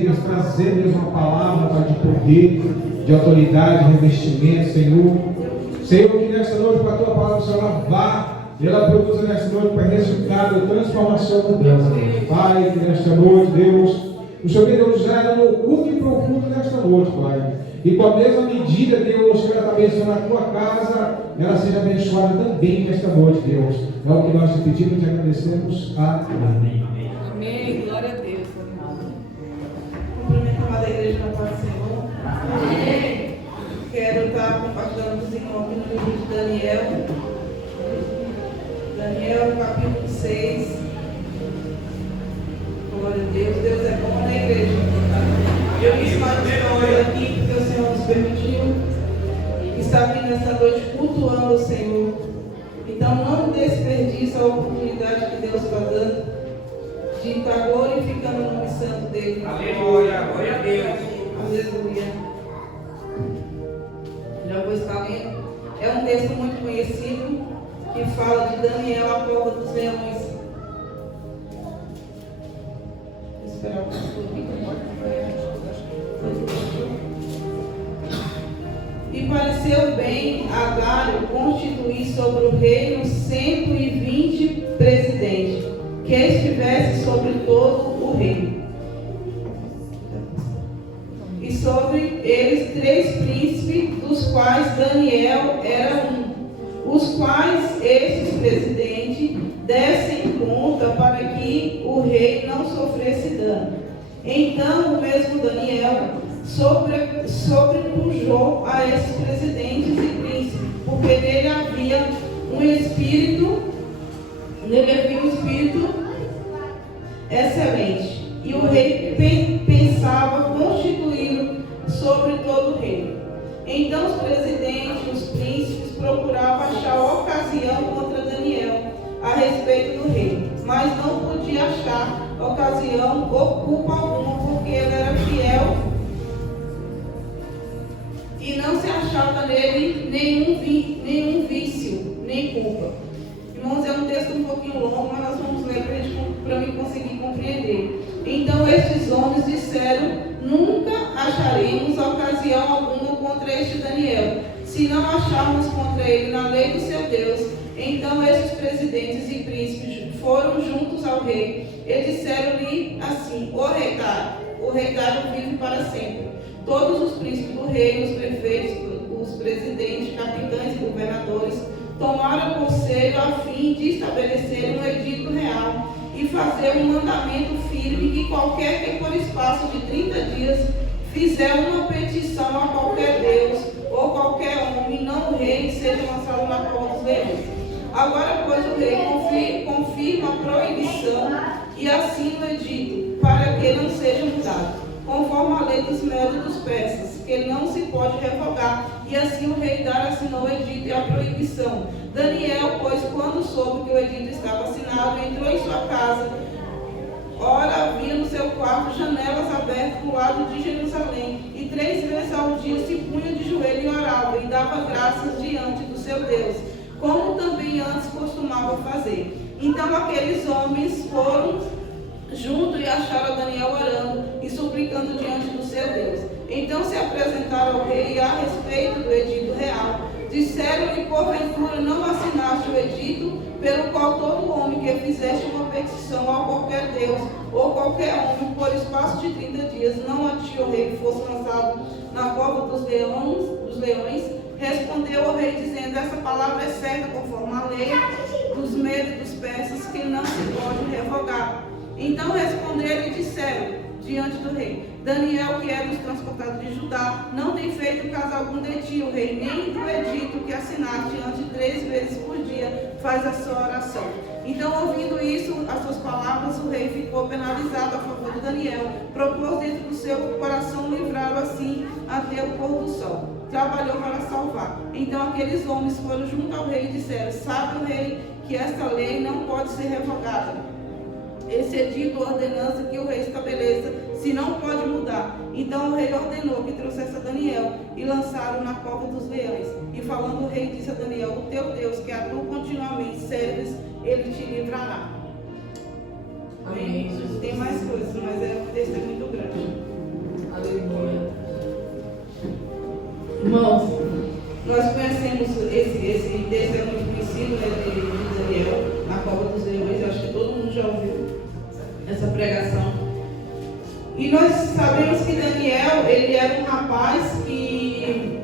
Deus, trazer, Deus, uma palavra, Pai, de poder, de autoridade, de revestimento, Senhor. Senhor, que nesta noite, com a tua palavra, Senhor, ela vá e ela produza nesta noite, Pai, resultado, transformação, mudança, Deus. Pai, que nesta noite, Deus, o Senhor, Deus, já é no culto e profundo nesta noite, Pai. E com a mesma medida, Deus, que ela está abençoando a tua casa, ela seja abençoada também nesta noite, Deus. É o que nós te pedimos e te agradecemos. Amém. Amém. Glória a Deus, amado. Cumprimento a amada igreja na paz do Senhor. Amém. Quero estar compartilhando com os irmãos aqui no livro de Daniel. Daniel, capítulo 6. Glória a Deus. Deus é bom na igreja. Eu me estou aqui porque o Senhor nos permitiu estar aqui nesta noite cultuando o Senhor. Então não desperdice a oportunidade que Deus está dando de estar glorificando o nome santo dele. Aleluia, glória a Deus. Aleluia. Já vou estar lendo. É um texto muito conhecido que fala de Daniel à cova dos leões. Vou esperar o pastor aqui. E pareceu bem a Dário constituir sobre o reino 120 presidentes, que estivesse sobre todo o reino. E sobre eles 3 príncipes, dos quais Daniel era um, os quais estes presidentes dessem conta para que o rei não sofresse dano. Então o mesmo Daniel sobrepujou a esses presidentes e príncipes, porque nele havia um espírito excelente, e o rei pensava constituí-lo sobre todo o reino. Então os presidentes, os príncipes, procuravam achar ocasião contra Daniel a respeito do rei, mas não podia achar ocasião ou culpa alguma, porque ele era fiel e não se achava nele nenhum vício, nem culpa. Irmãos, é um texto um pouquinho longo, mas nós vamos ler para mim conseguir compreender. Então estes homens disseram: nunca acharemos ocasião alguma contra este Daniel, se não acharmos contra ele na lei do seu Deus. Então esses presidentes e príncipes foram juntos ao rei e disseram-lhe assim: o rei Dário vive para sempre. Todos os príncipes do rei, os prefeitos, os presidentes, capitães e governadores tomaram conselho a fim de estabelecer um edito real e fazer um mandamento firme que qualquer que por espaço de 30 dias fizer uma petição a qualquer Deus ou qualquer homem, não o rei, seja lançado na cova dos leões. Agora, pois, o rei confirma a proibição e assina o edito, para que não seja mudado, conforme a lei dos medos e dos persas, que não se pode revogar. E assim o rei Dário assinou o edito e a proibição. Daniel, pois, quando soube que o edito estava assinado, entrou em sua casa. Ora, havia no seu quarto janelas abertas do lado de Jerusalém, e 3 vezes ao dia se punha de joelho e orava, e dava graças diante do seu Deus, como também antes costumava fazer. Então aqueles homens foram junto e acharam Daniel orando e suplicando diante do seu Deus. Então se apresentaram ao rei a respeito do edito real. Disseram-lhe: porventura não assinaste o edito, pelo qual todo homem que fizeste uma petição a qualquer Deus ou qualquer homem por espaço de 30 dias, não a ti, o rei, fosse lançado na cova dos leões? Respondeu o rei, dizendo: essa palavra é certa conforme a lei dos medos e dos persas, que não se pode revogar. Então responderam e disseram diante do rei: Daniel, que é dos transportados de Judá, não tem feito caso algum de ti, o rei, nem do edito que assinaste diante 3 vezes por dia, faz a sua oração. Então, ouvindo isso, as suas palavras, o rei ficou penalizado a favor de Daniel, propôs dentro do seu coração livrá-lo assim até o pôr do sol. Trabalhou para salvar. Então aqueles homens foram junto ao rei e disseram: sabe o rei que esta lei não pode ser revogada. Esse edito ou ordenança que o rei estabeleça, se não pode mudar. Então o rei ordenou que trouxesse a Daniel e lançaram na cova dos leões. E falando o rei disse a Daniel: o teu Deus, que a tu continuamente serves, ele te livrará. Amém. Tem mais coisas, mas o texto é muito grande. Irmãos, nós conhecemos esse texto, é muito conhecido, né, de Daniel, na cova dos leões. Eu acho que todo mundo já ouviu essa pregação. E nós sabemos que Daniel, ele era um rapaz que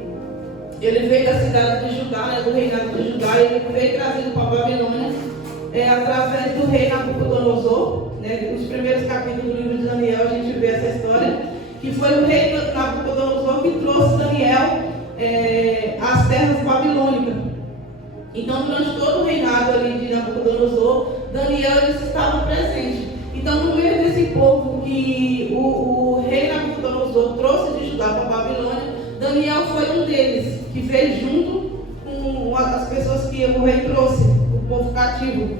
ele veio da cidade de Judá, né, do reinado de Judá. Ele veio trazido para a Babilônia através do rei Nabucodonosor, né. Nos primeiros capítulos do livro de Daniel a gente vê essa história, que foi o rei Nabucodonosor que trouxe Daniel às terras babilônicas. Então, durante todo o reinado ali de Nabucodonosor, Daniel estava presente. Então, no meio desse povo que o rei Nabucodonosor trouxe de Judá para a Babilônia, Daniel foi um deles, que veio junto com as pessoas que o rei trouxe, o povo cativo.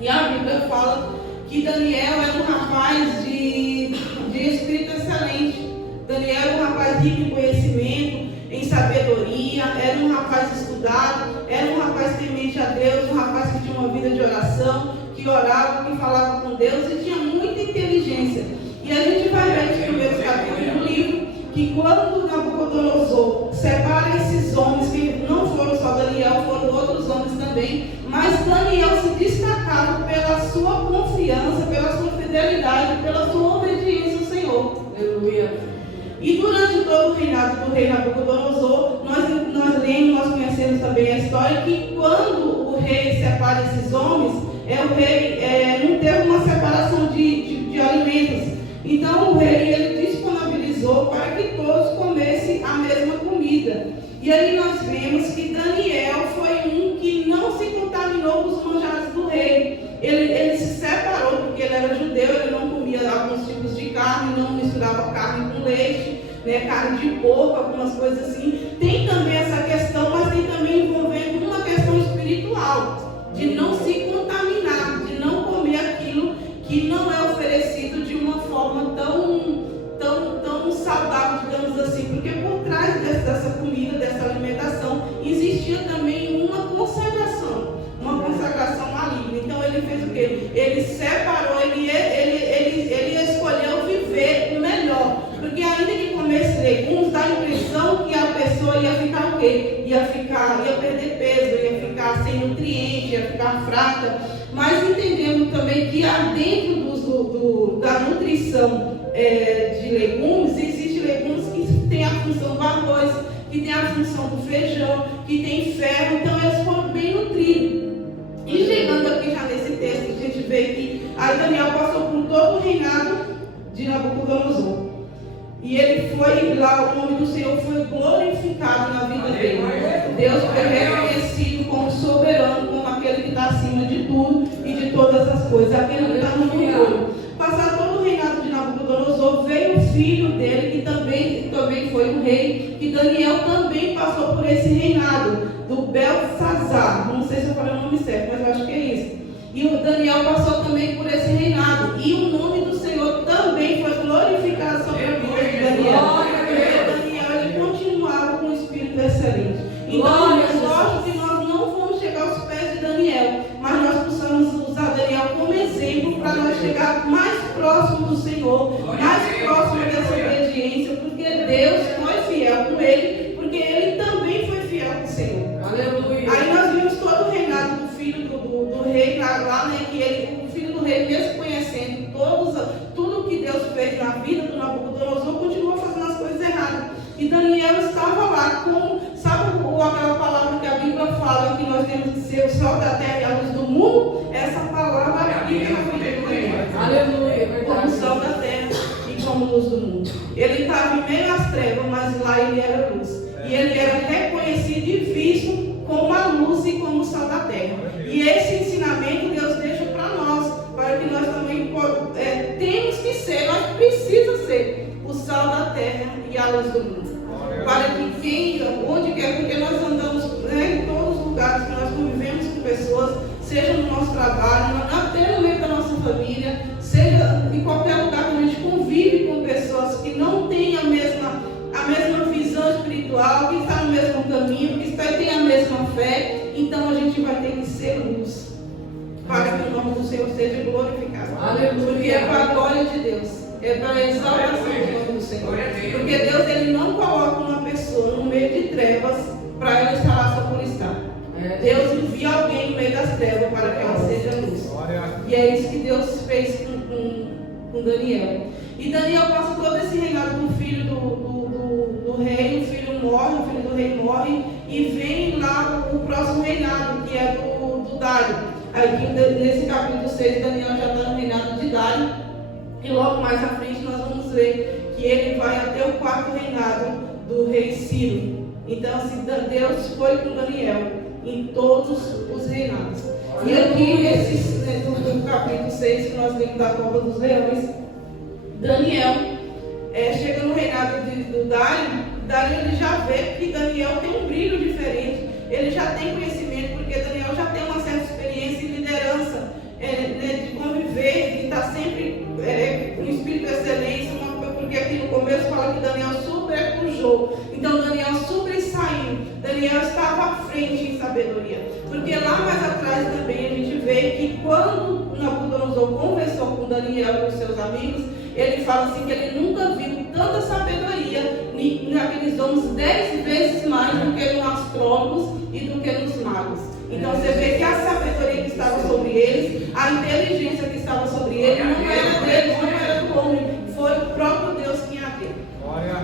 E a Bíblia fala que Daniel era um rapaz de espírito excelente. Daniel era um rapaz rico em conhecimento, em sabedoria, era um rapaz estudado, era um rapaz temente a Deus, um rapaz que tinha uma vida de oração, que orava, que falava com Deus e tinha muita inteligência. E a gente vai ver nos primeiros capítulos do livro que quando Nabucodonosor separa esses homens, que não foram só Daniel, foram outros homens também, mas Daniel se destacava pela sua confiança, pela sua fidelidade, pela sua obediência ao Senhor. Aleluia. E durante todo o reinado do rei Nabucodonosor, nós lemos, nós conhecemos também a história que quando o rei separa esses homens, o rei não teve uma separação de alimentos. Então o rei ele disponibilizou para que todos comessem a mesma comida. E aí nós vemos que Daniel foi um que não se contaminou com os manjares do rei. Ele se separou porque ele era judeu, ele não comia alguns tipos de carne, não misturava carne com leite, né, carne de porco, algumas coisas assim. Tem também essa questão, mas tem também envolvendo uma questão espiritual, de não se contaminar, de não comer aquilo que não é oferecido de uma forma tão saudável, digamos assim, porque por trás dessa comida, dessa alimentação, existia também uma consagração maligna. Então ele fez o quê? Ele separou, ele escolheu viver melhor, porque ainda que comesse legumes, dá a impressão que a pessoa ia ficar o quê? Ia perder peso, ia ficar sem nutriente, ia ficar fraca. Mas entendendo também que dentro da nutrição de legumes, existem legumes que têm a função do arroz, que tem a função do feijão, que tem ferro, então eles foram bem nutridos. E chegando aqui já nesse texto, a gente vê que aí Daniel passou por todo o reinado de Nabucodonosor. E ele foi lá, o nome do Senhor foi glorificado na vida dele. Deus foi reconhecido como soberano, como aquele que está acima de tudo e de todas as coisas, aquele que está no controle. Passar todo o reinado de Nabucodonosor, veio o filho dele, que também foi um rei, que Daniel também passou por esse reinado, do Belsazar. Não sei se eu falei o nome certo, mas eu acho que é isso. E o Daniel passou também por esse reinado. E o nome do Senhor também foi glorificado sobre a vida de Daniel. Porque Daniel ele continuava com um espírito excelente. Então, eu gosto que nós não vamos chegar aos pés de Daniel, mas nós possamos usar Daniel como exemplo para nós chegar mais próximo do Senhor, mais próximo dessa obediência, porque Deus foi fiel com ele, porque ele também foi fiel com o Senhor. Aleluia. Aí nós vimos todo o reinado do filho do rei lá, né, que o filho do rei, mesmo conhecendo tudo que Deus fez na vida do Nabucodonosor, continuou fazendo as coisas erradas. E Daniel estava lá sabe aquela palavra que a Bíblia fala, que nós temos que ser o sol da terra e a luz do mundo? Essa palavra aqui na vida do Daniel. Aleluia. Como o sol da terra e como luz do mundo. Ele estava em meio às trevas, mas lá ele era luz. E ele era reconhecido e visto como a luz e como o sol da terra. E esse ensinamento Deus deixa para nós, para que nós também temos que ser, nós precisamos ser o sal da terra e a luz do mundo. Para que onde quer, porque nós andamos em todos os lugares que nós convivemos com pessoas, seja no nosso trabalho, até no meio da nossa família, seja em qualquer lugar que a gente convive com pessoas que não têm a mesma visão espiritual, que está no mesmo caminho, que tem a mesma fé. Então a gente vai ter que ser luz, para que o nome do Senhor seja glorificado. Aleluia. Porque é para a glória de Deus, é para a exaltação do nome do Senhor. Porque Deus ele não coloca uma pessoa no meio de com Daniel. E Daniel passa todo esse reinado do filho do rei, o filho do rei morre, e vem lá o próximo reinado, que é do Dário. Aqui nesse capítulo 6, Daniel já está no reinado de Dário, e logo mais à frente nós vamos ver que ele vai até o quarto reinado do rei Ciro. Então, assim, Deus foi com Daniel em todos os reinados. E aqui, no capítulo 6, que nós lemos da Cova dos Leões, Daniel chega no reinado do Dário, ele já vê que Daniel tem um brilho diferente, ele já tem conhecimento, porque Daniel já tem uma certa experiência em liderança, de conviver, de estar sempre com espírito de excelência, porque aqui no começo fala que Daniel sobrepujou. Então Daniel sobressaiu, Daniel estava à frente em sabedoria. Porque lá mais atrás também a gente vê que quando Nabucodonosor conversou com Daniel e os seus amigos, ele fala assim que ele nunca viu tanta sabedoria naqueles homens 10 vezes mais do que nos astrólogos e do que nos magos. Então você vê que a sabedoria que estava sobre eles, a inteligência que estava sobre eles, não era deles, não era do homem, foi o próprio Deus que a deu.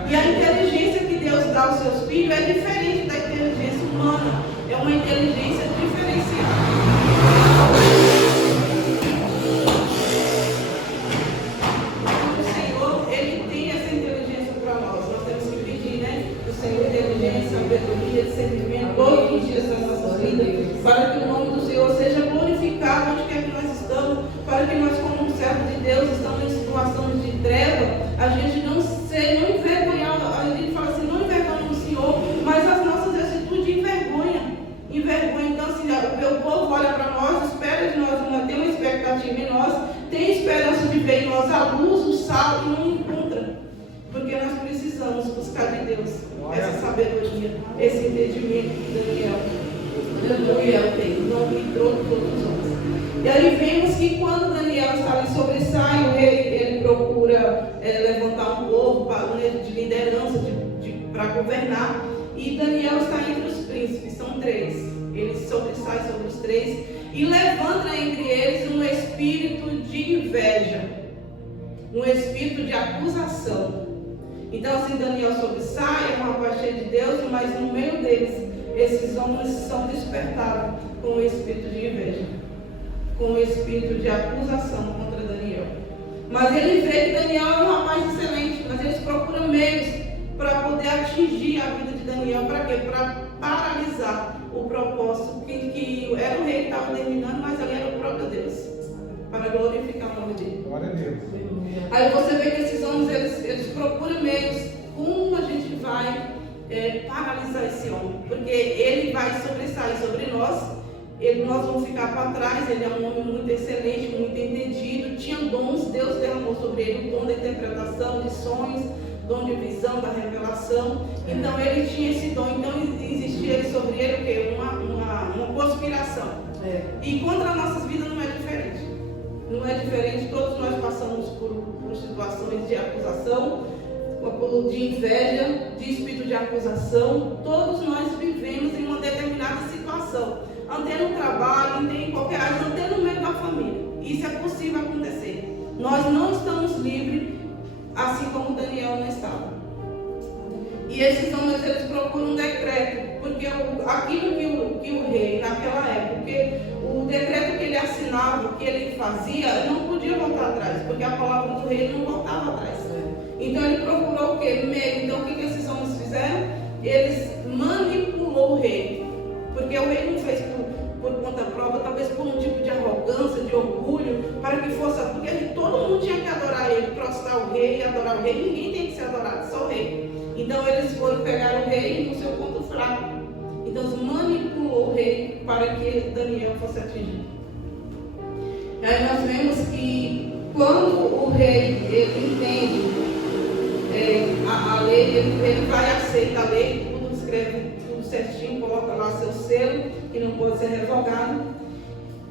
E a inteligência que Deus dá aos seus filhos é diferente da inteligência humana, é uma inteligência diferenciada. O Senhor, Ele tem essa inteligência para nós temos que pedir, né? O Senhor, inteligência, sabedoria, discernimento, todos os dias da nossa vida, para que o nome do Senhor seja glorificado onde quer que nós estamos, para que nós, como servos de Deus, estamos em situações de treva, a gente não envergonhar, a gente fala assim, não envergonha o Senhor, mas as nossas atitudes envergonham. Então, assim, o povo olha para nós, espera de nós, tem uma expectativa em nós, tem esperança de ver em nós a luz, o sal, e não encontra. Porque nós precisamos buscar de Deus essa sabedoria, esse entendimento que Daniel tem, não entrou todos os homens. E aí vemos que quando Daniel está ali sobressai, o rei, ele procura levantar um povo de liderança para governar, e Daniel está entre os príncipes, são 3. Ele sobressai sobre os 3 e levanta entre eles um espírito de inveja, um espírito de acusação. Então, assim, Daniel sobressai, é uma paixão de Deus, mas no meio deles, esses homens são despertados com o espírito de inveja, com o espírito de acusação contra Daniel. Mas ele vê que Daniel é um rapaz excelente, mas eles procuram meios para poder atingir a vida de Daniel. Para quê? Para paralisar o propósito que era o rei que estava terminando, mas ali era o próprio Deus, para glorificar o nome dele. Glória a Deus. Aí você vê que esses homens, eles procuram meios, como a gente vai paralisar esse homem, porque ele vai sobressair sobre nós, nós vamos ficar para trás. Ele é um homem muito excelente, muito entendido, tinha dons, Deus derramou sobre ele o dom da interpretação de sonhos, dom de visão, da revelação. Então ele tinha esse dom, então existia sobre ele o quê? Uma conspiração. E contra as nossas vidas não é diferente. Não é diferente, todos nós passamos por situações de acusação, de inveja, de espírito de acusação. Todos nós vivemos em uma determinada situação, até no trabalho, em qualquer área, até no meio da família. Isso é possível acontecer. Nós não estamos livres, assim como Daniel não estava. E esses homens, eles procuram um decreto, porque aquilo que o rei, naquela época, o decreto que ele assinava, que ele fazia, não podia voltar atrás, porque a palavra do rei não voltava atrás. Então ele procurou o quê? Meio. Então o que esses homens fizeram? Eles manipulou o rei, porque o rei não fez por conta própria, talvez por um tipo de arrogância, de orgulho, para que fosse, porque todo mundo tinha que adorar ele, prostrar o rei e adorar o rei. Ninguém tem que ser adorado, só o rei. Então eles foram pegar o rei no seu ponto fraco. Então manipulou o rei para que Daniel fosse atingido. E aí nós vemos que quando o rei ele entende a lei, ele vai aceitar a lei, tudo escreve tudo certinho, coloca lá seu selo, que não pode ser revogado.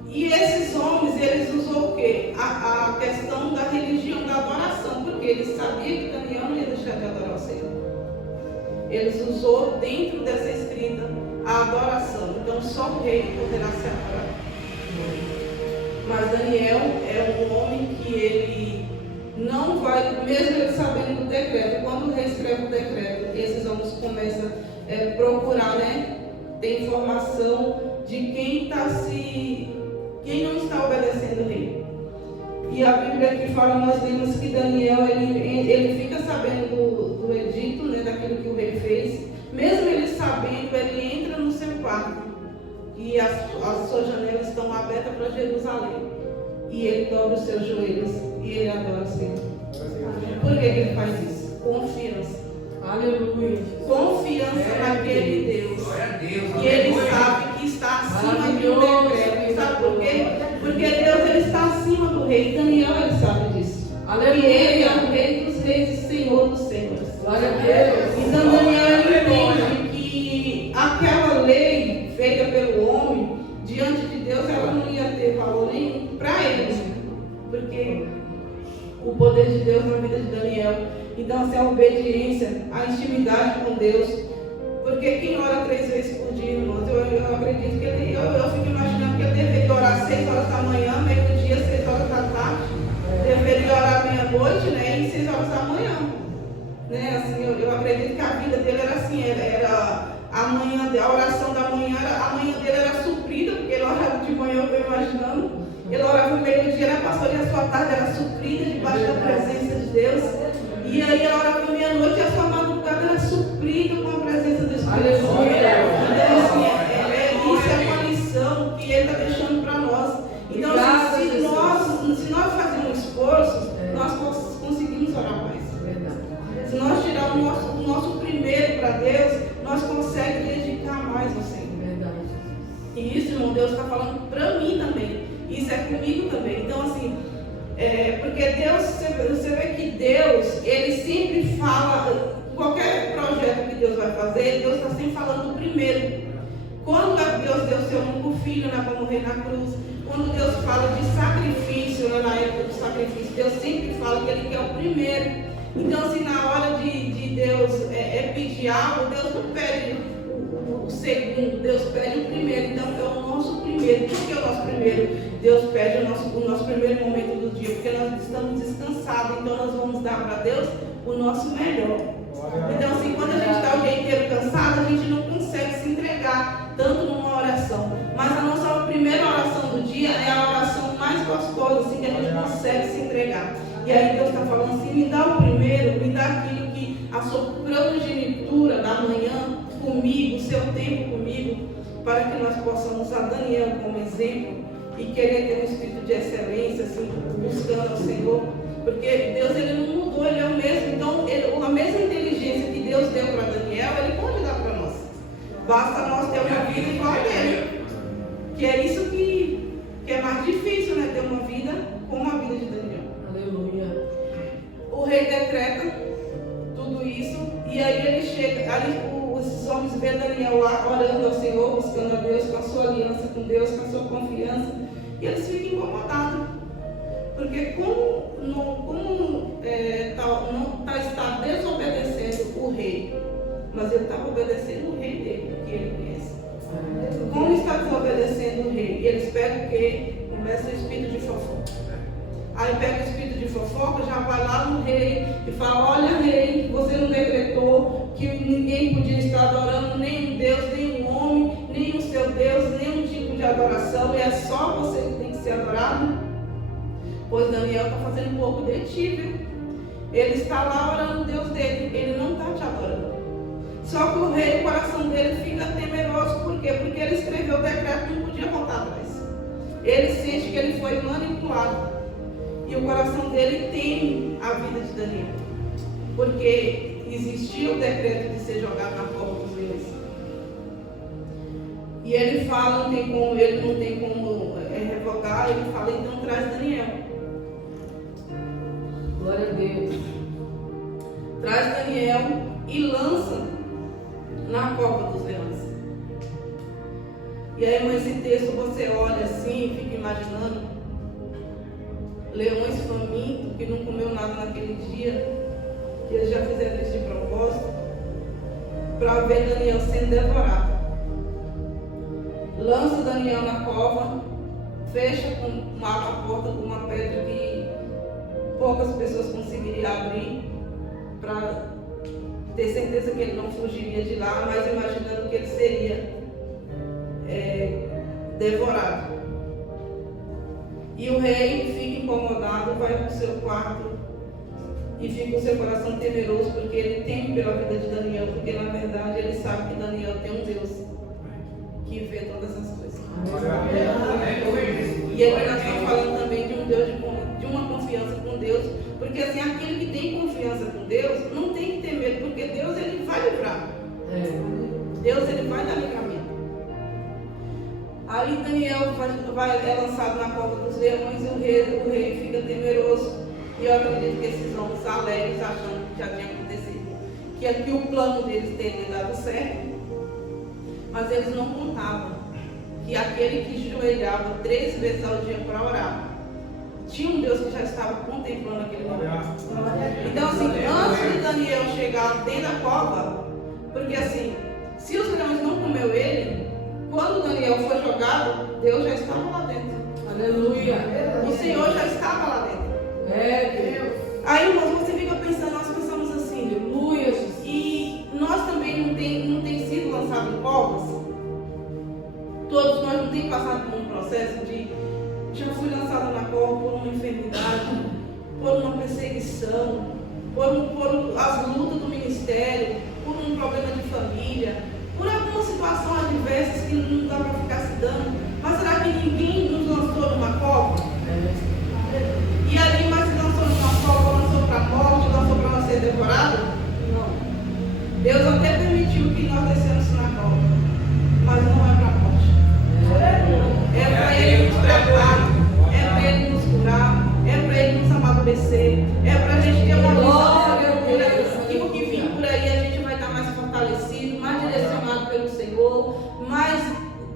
E esses homens, eles usou o quê? A questão da religião, da adoração, porque eles sabiam que Daniel não ia deixar de adorar o Senhor. Eles usou dentro dessa escrita a adoração. Então só o rei poderá se adorar. Mas Daniel é um homem que ele não vai, mesmo ele sabendo do decreto, quando o rei escreve o decreto, esses homens começam a procurar, né, ter informação de quem não está obedecendo o rei. E a Bíblia aqui fala, nós lemos que Daniel, ele fica sabendo do edito, né, daquilo que o rei fez. Mesmo ele sabendo, ele entra no seu quarto e as suas janelas estão abertas para Jerusalém. E ele dobra os seus joelhos e ele adora o Senhor. Por que ele faz isso? Confiança. Aleluia. Confiança naquele Deus. Glória a Deus. E ele sabe que está acima do decreto. Sabe por quê? Porque Deus ele está acima do rei. Daniel ele sabe disso. Aleluia. E ele é o rei dos reis e senhor dos senhores. Glória a Deus. Então Daniel ele entende que aquela lei feita pelo homem, diante de Deus, ela não ia ter valor nenhum para eles. Porque o poder de Deus na vida de Daniel. Então, assim, a obediência, a intimidade com Deus. Porque quem ora 3 vezes por dia, irmãos, eu acredito que eu fico imaginando que ele deveria orar 6 horas da manhã, meio-dia, 6 horas da tarde. Deveria orar meia-noite, né? E 6 horas da manhã. Né? Assim, eu acredito que a vida dele era assim, era a oração da manhã, a manhã dele era suprida, porque ele orava de manhã, eu estou imaginando. Ele orava meio-dia, né, pastor? E a sua tarde era suprida debaixo da presença de Deus. E aí ela orava meia-noite e a sua madrugada era suprida com a presença do Espírito Santo. Então, assim, isso é uma lição que ele está deixando para nós. Então, assim, se nós fazermos um esforço, nós conseguimos orar mais. Se nós tirarmos o nosso primeiro para Deus, nós conseguimos dedicar mais ao Senhor. E isso, irmão, Deus está falando para mim também. Isso é comigo também. Então, assim, porque Deus, você vê que Deus, ele sempre fala, qualquer projeto que Deus vai fazer, Deus está sempre falando primeiro. Quando Deus deu seu único filho, né, para morrer na cruz, quando Deus fala de sacrifício, né, na época do sacrifício, Deus sempre fala que ele quer o primeiro. Então, assim, na hora de Deus pedir algo, Deus não pede o segundo, Deus pede o primeiro. Então, é o nosso primeiro. Por que é o nosso primeiro? Deus pede o nosso primeiro momento do dia, porque nós estamos descansados, então nós vamos dar para Deus o nosso melhor. Então, assim, quando a gente está o dia inteiro cansado, a gente não consegue se entregar tanto numa oração. Mas a nossa primeira oração do dia é a oração mais gostosa, assim, que a gente consegue se entregar. E aí Deus está falando assim, me dá o primeiro, me dá aquilo que a sua progenitura da manhã comigo, o seu tempo comigo, para que nós possamos usar Daniel como exemplo e querer ter um espírito de excelência, assim, buscando ao Senhor. Porque Deus ele não mudou, ele é o mesmo. Então, a mesma inteligência que Deus deu para Daniel, ele pode dar para nós. Basta nós ter uma vida igual a dele. Que é isso que é mais difícil, né? Ter uma vida como a vida de Daniel. Aleluia. O rei decreta tudo isso, e aí ele chega, aí os homens veem Daniel lá orando ao Senhor, buscando a Deus, com a sua aliança com Deus, com a sua confiança, e eles ficam incomodados. Porque como não está desobedecendo o rei, mas ele está obedecendo o rei dele, que ele conhece. Como está desobedecendo o rei? E eles pegam o quê? Começa o espírito de fofoca. Aí pega o espírito de fofoca, já vai lá no rei e fala, olha rei, você não decretou que ninguém podia estar adorando nem um Deus, nem um homem, nem o seu Deus, nenhum tipo de adoração, e é só você que tem que ser adorado? Pois Daniel está fazendo um pouco de ti, viu? Ele está lá orando o Deus dele, ele não está te adorando. Só que o rei, o coração dele fica temeroso, por quê? Porque ele escreveu o decreto e não podia voltar atrás. Ele sente que ele foi manipulado. E o coração dele teme a vida de Daniel. Porque existia o decreto de ser jogado na cova dos leões. E ele fala, ele não tem como revogar, ele fala, então traz Daniel. Glória a Deus. Traz Daniel e lança na cova dos leões. E aí, irmão, esse texto você olha assim e fica imaginando leões famintos que não comeu nada naquele dia, que eles já fizeram isso de propósito, para ver Daniel sendo devorado. Lança Daniel na cova, fecha a porta com uma pedra poucas pessoas conseguiriam abrir para ter certeza que ele não fugiria de lá, mas imaginando que ele seria devorado. E o rei fica incomodado, vai para o seu quarto e fica com o seu coração temeroso, porque ele teme pela vida de Daniel, porque na verdade ele sabe que Daniel tem um Deus que vê todas as coisas. E aqui nós estamos falando também de um Deus, de uma confiança com Deus, porque assim, aquele que tem confiança com Deus não tem que ter medo, porque Deus ele vai livrar. Deus ele vai dar livramento. Aí Daniel é lançado na cova dos leões e o rei fica temeroso. E eu acredito que esses homens alegres, achando que já tinha acontecido, que aqui o plano deles teria dado certo, mas eles não contavam que aquele que joelhava 3 vezes ao dia para orar, tinha um Deus que já estava contemplando aquele momento. Então assim, antes de Daniel chegar dentro da cova, porque assim, se os leões não comeu ele, quando Daniel foi jogado, Deus já estava lá dentro. Aleluia. O Senhor já estava lá dentro. Deus. Aí, irmãos, você fica pensando, nós pensamos assim, Aleluia. e nós também não tem sido lançados em covas? Todos nós não temos passado por um processo de, já fui lançado na cova por uma enfermidade, por uma perseguição, por as lutas do ministério, por um problema de família, por alguma situação adversa que não dá para ficar se dando. Mas será que ninguém nos lançou numa cova? E ali, mas se lançou numa cova, lançou para a morte, lançou para nós ser devorado? Não. Deus até permitiu que nós descemos na cova, mas não é para a morte. É para Ele nos preparar, é para Ele nos curar, é para Ele nos amadurecer, é para a gente ter uma visão que o que vir por aí a gente vai estar mais fortalecido, mais direcionado pelo Senhor, mais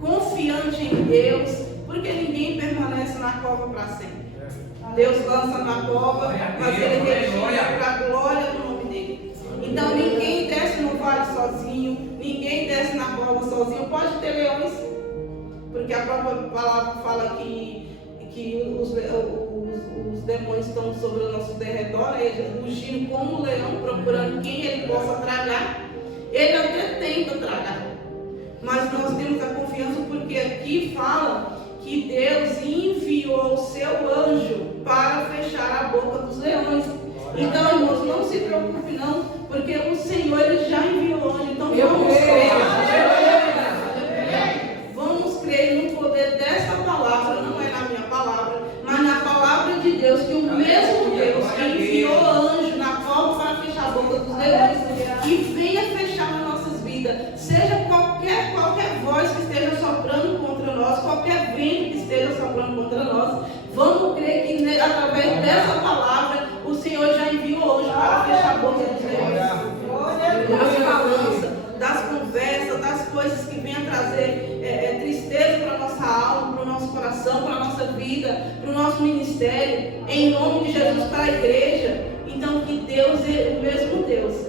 confiante em Deus, porque ninguém permanece na cova para sempre. Deus lança na cova, mas Ele retira para a glória do nome dEle. Então ninguém desce no vale sozinho, ninguém desce na cova sozinho. Pode ter leões, porque a própria palavra fala que os demônios estão sobre o nosso derredor, eles rugindo como um leão, procurando quem ele possa tragar. Ele até tenta tragar, mas nós temos a confiança, porque aqui fala que Deus enviou o seu anjo para fechar a boca dos leões. Então, irmãos, não se preocupe não, porque o Senhor ele já enviou o anjo. Então vamos crer. Vamos crer no poder dessa palavra, não é na minha palavra, mas na palavra de Deus, que o mesmo Deus que enviou o anjo na cova para fechar a boca dos leões, que venha fechar nas nossas vidas, seja qualquer voz que esteja soprando contra nós, qualquer vento que esteja soprando contra nós, vamos crer que através dessa palavra o Senhor já enviou hoje para fechar a boca dos leões. Das balanças, das conversas, das coisas que venham trazer tristeza para a nossa alma, para o nosso coração, para a nossa vida, para o nosso ministério, em nome de Jesus, para a igreja. Então que Deus, o mesmo Deus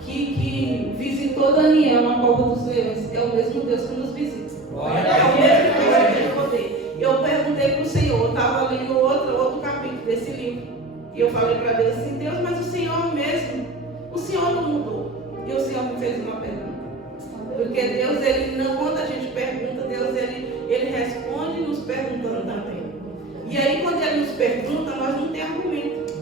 que visitou Daniel na cova dos leões, é o mesmo Deus que nos visita. É o mesmo Deus que tem poder. Eu perguntei para o Senhor, eu estava lendo outro capítulo desse livro, e eu falei para Deus assim, Deus, mas o Senhor mesmo, o Senhor não mudou. E o Senhor me fez uma pergunta. Porque Deus, ele não, quando a gente pergunta, Deus, ele responde nos perguntando também. E aí, quando ele nos pergunta, nós não temos argumento.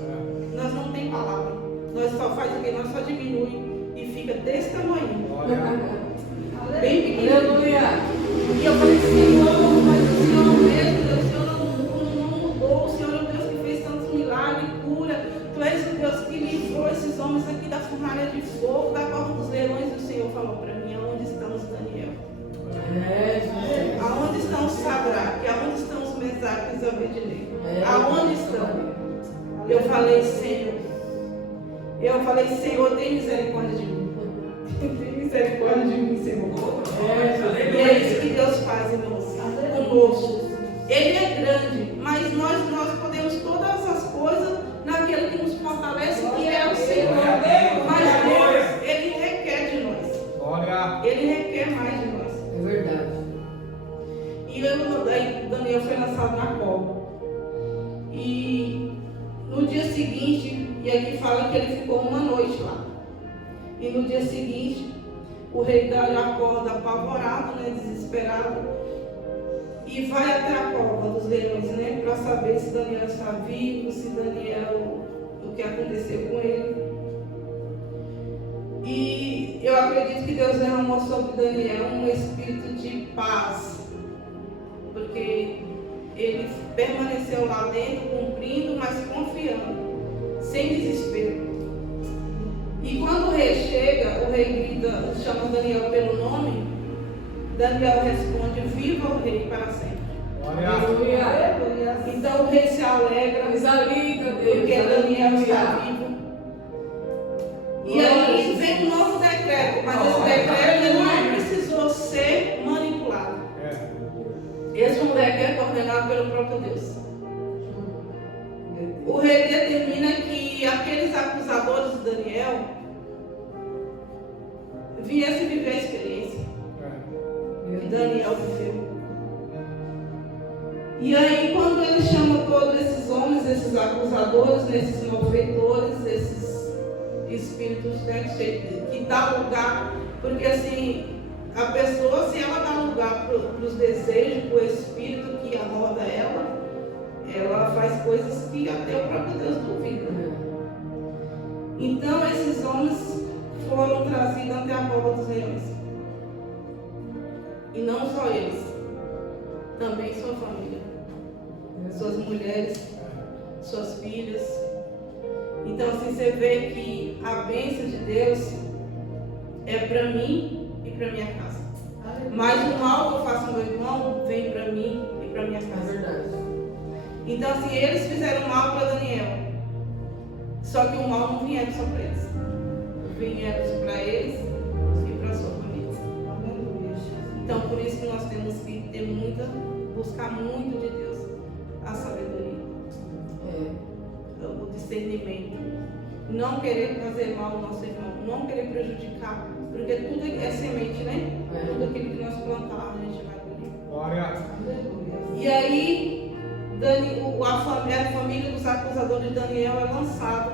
Nós não temos palavra. Nós só faz o quê? Nós só diminui e fica desse tamanho. Bem pequeno. E eu falei, Senhor, mas o Senhor mesmo, Deus, o Senhor não mudou. O Senhor é o Deus que fez tantos milagres, cura. Tu és o Deus que livrou esses homens aqui da fornalha de fogo, da cova dos leões. E o Senhor falou para mim, aonde estão os Daniel? Aonde estão os Sadraque? Aonde estão os Mesaque e os Abednego? Aonde estão? Eu falei, Senhor, tem misericórdia de mim. Tem misericórdia de mim, Senhor. E é isso que Deus faz, irmãos, conosco. Ele é grande, mas nós podemos todas essas coisas naquele que nos fortalece, que é o Senhor. Mas Deus, Ele requer de nós. Ele requer mais de nós. É verdade. E aí Daniel foi lançado na cova. E no dia seguinte, fala que ele ficou uma noite lá. E no dia seguinte, o rei Dário acorda apavorado, né, desesperado, e vai até a cova dos leões, né, para saber se Daniel está vivo, se Daniel, o que aconteceu com ele. E eu acredito que Deus derramou sobre Daniel um espírito de paz, porque ele permaneceu lá dentro, cumprindo, mas confiando, sem desespero. E quando o rei chega, o rei grita, chama Daniel pelo nome. Daniel responde: viva o rei para sempre. Aleluia. Então o rei se alegra, Coisa linda, Deus. porque Daniel está Aleluia. vivo. E aí vem um novo decreto, mas esse decreto ele não precisou ser manipulado. Esse é um decreto ordenado pelo próprio Deus. O rei determina que aqueles acusadores de Daniel viessem viver a experiência que Daniel viveu. E aí, quando ele chama todos esses homens, esses acusadores, esses malfeitores, esses espíritos, né, que dá lugar, porque assim, a pessoa, se ela dá lugar para os desejos, para o espírito que roda ela faz coisas que até o próprio Deus duvida. Então, esses homens foram trazidos até a cova dos leões. E não só eles, também sua família, suas mulheres, suas filhas. Então, assim, você vê que a bênção de Deus é para mim e para minha casa. Mas o mal que eu faço ao meu irmão vem para mim e para minha casa. É verdade. Então, assim, eles fizeram mal para Daniel. Só que o mal não vieram só para eles. Vieram para eles e para a sua família. Então, por isso que nós temos que ter buscar muito de Deus a sabedoria, o discernimento. Não querer fazer mal ao nosso irmão, não querer prejudicar, porque tudo é semente, né? Tudo aquilo que nós plantarmos, a gente vai colher. Glória. E aí, a família dos acusadores de Daniel é lançada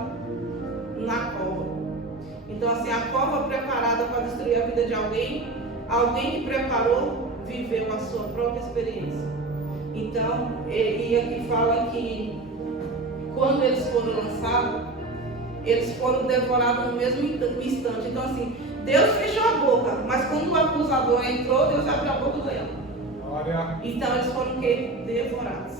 na cova. Então, assim, a cova preparada para destruir a vida de alguém que preparou, viveu a sua própria experiência. Então, e aqui fala que quando eles foram lançados, eles foram devorados no mesmo instante. Então, assim, Deus fechou a boca, mas quando o acusador entrou, Deus abriu a boca do leão. Glória. Então, eles foram o quê? Devorados.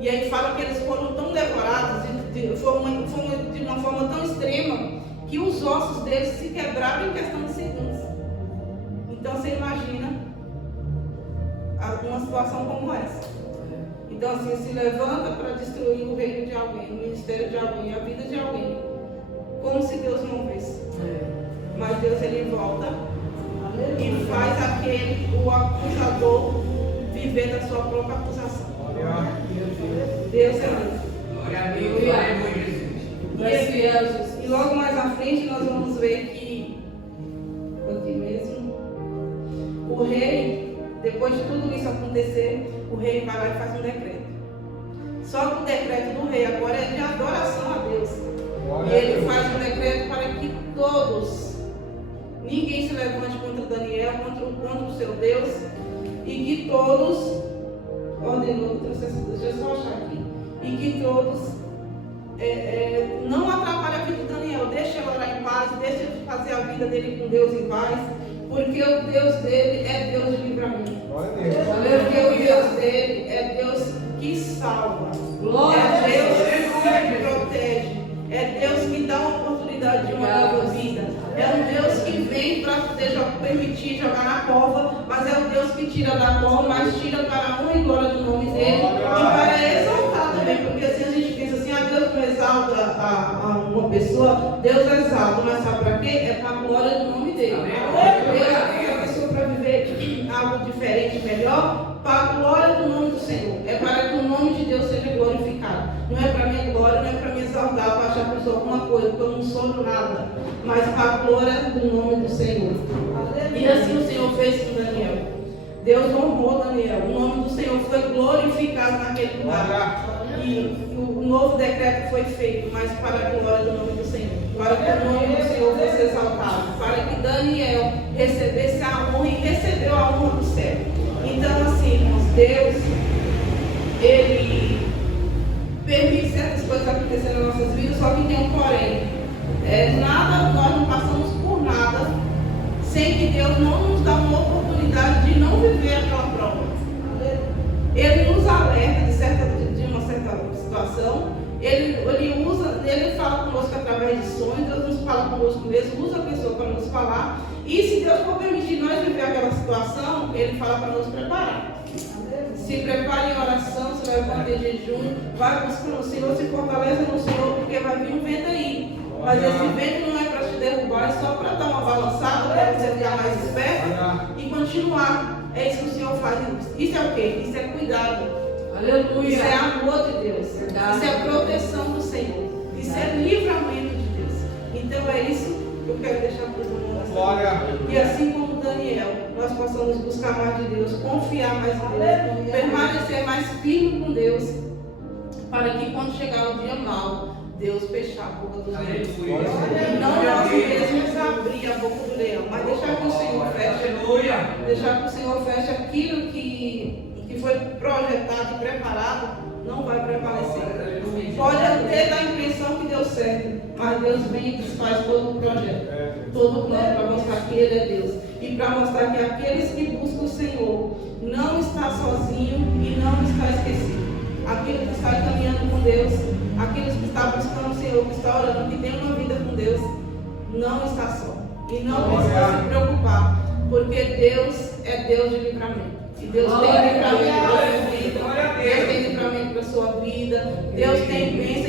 E aí fala que eles foram tão devorados, de uma forma tão extrema, que os ossos deles se quebraram em questão de segundos. Então, você imagina uma situação como essa. Então, assim, se levanta para destruir o reino de alguém, o ministério de alguém, a vida de alguém, como se Deus não visse. Mas Deus, ele volta e faz o acusador viver da sua própria acusação. Deus é lindo. Glória a Deus. Aleluia, Jesus. E logo mais à frente nós vamos ver que aqui mesmo o rei, depois de tudo isso acontecer, o rei vai lá e faz um decreto. Só que o decreto do rei agora é de adoração a Deus. E ele faz um decreto para que todos, ninguém se levante contra Daniel, contra o seu Deus, e que todos, ordenou, deixa eu só achar aqui, e que todos não atrapalhem a vida de Daniel, deixe ele orar em paz, deixe ele fazer a vida dele com Deus em paz, porque o Deus dele é Deus de livramento. Porque o Deus dele é Deus que salva, é Deus que protege, é Deus que dá a oportunidade de uma nova vida, é um Deus que vem para poder permitir jogar na cova, mas é um Deus que tira da cova, mas tira para a honra e glória do nome dele e para exaltar também, porque assim a gente pensa assim, Deus não exalta a uma pessoa, Deus exalta, mas sabe para quê? É para a glória do nome dele. Deus quer a pessoa para viver algo diferente, melhor, para a glória do nome do Senhor. É para que o nome de Deus seja glorificado. Não é para minha glória, não é para me exaltar, para achar que eu sou alguma coisa, porque eu não sou nada, mas para a glória do nome do Senhor. E assim o Senhor fez com Daniel. Deus honrou Daniel. O nome do Senhor foi glorificado naquele lugar. E o novo decreto foi feito, mas para a glória do nome do Senhor. para que o nome do Senhor fosse exaltado, para que Daniel recebesse a honra e recebeu a honra do céu. Então, assim, irmãos, Deus, Ele permite certas coisas acontecerem nas nossas vidas, só que tem um porém. Nada, nós não passamos por nada sem que Deus não nos dá uma oportunidade de não viver aquela prova. Ele nos alerta de uma certa situação, ele fala conosco através de sonhos, Deus nos fala conosco mesmo, usa a pessoa para nos falar, e se Deus for permitir nós viver aquela situação, Ele fala para nos preparar. Se prepare em oração, você vai fazer jejum, vai buscar no Senhor, se fortaleça no Senhor, porque vai vir um vento aí. Mas esse vento não é para te derrubar, é só para dar uma balançada, para você ficar mais esperto e continuar. É isso que o Senhor faz. Isso é o quê? Isso é cuidado. Aleluia. Isso é amor de Deus. Verdade. Isso é proteção do Senhor. Isso é livramento de Deus. Então é isso que eu quero deixar para os irmãos. Glória. E assim como Daniel, nós possamos buscar mais de Deus, confiar mais em Deus, permanecer mais firme com Deus, para que quando chegar o dia mau, Deus fechar a boca dos leões. E não nós mesmos abrir a boca do leão, mas deixar que o Senhor feche. Deixar que o Senhor feche aquilo que foi projetado e preparado, não vai prevalecer. Pode até dar a impressão que deu certo, mas Deus vem e desfaz todo o projeto, todo o plano, para mostrar que Ele é Deus. E para mostrar que aqueles que buscam o Senhor não está sozinho e não está esquecido. Aquele que está caminhando com Deus, aqueles que estão buscando o Senhor, que está orando, que tem uma vida com Deus, não está só. E não precisa se preocupar, porque Deus é Deus de livramento. E Deus tem livramento para a sua vida, Deus tem livramento para a sua vida, Deus tem bênção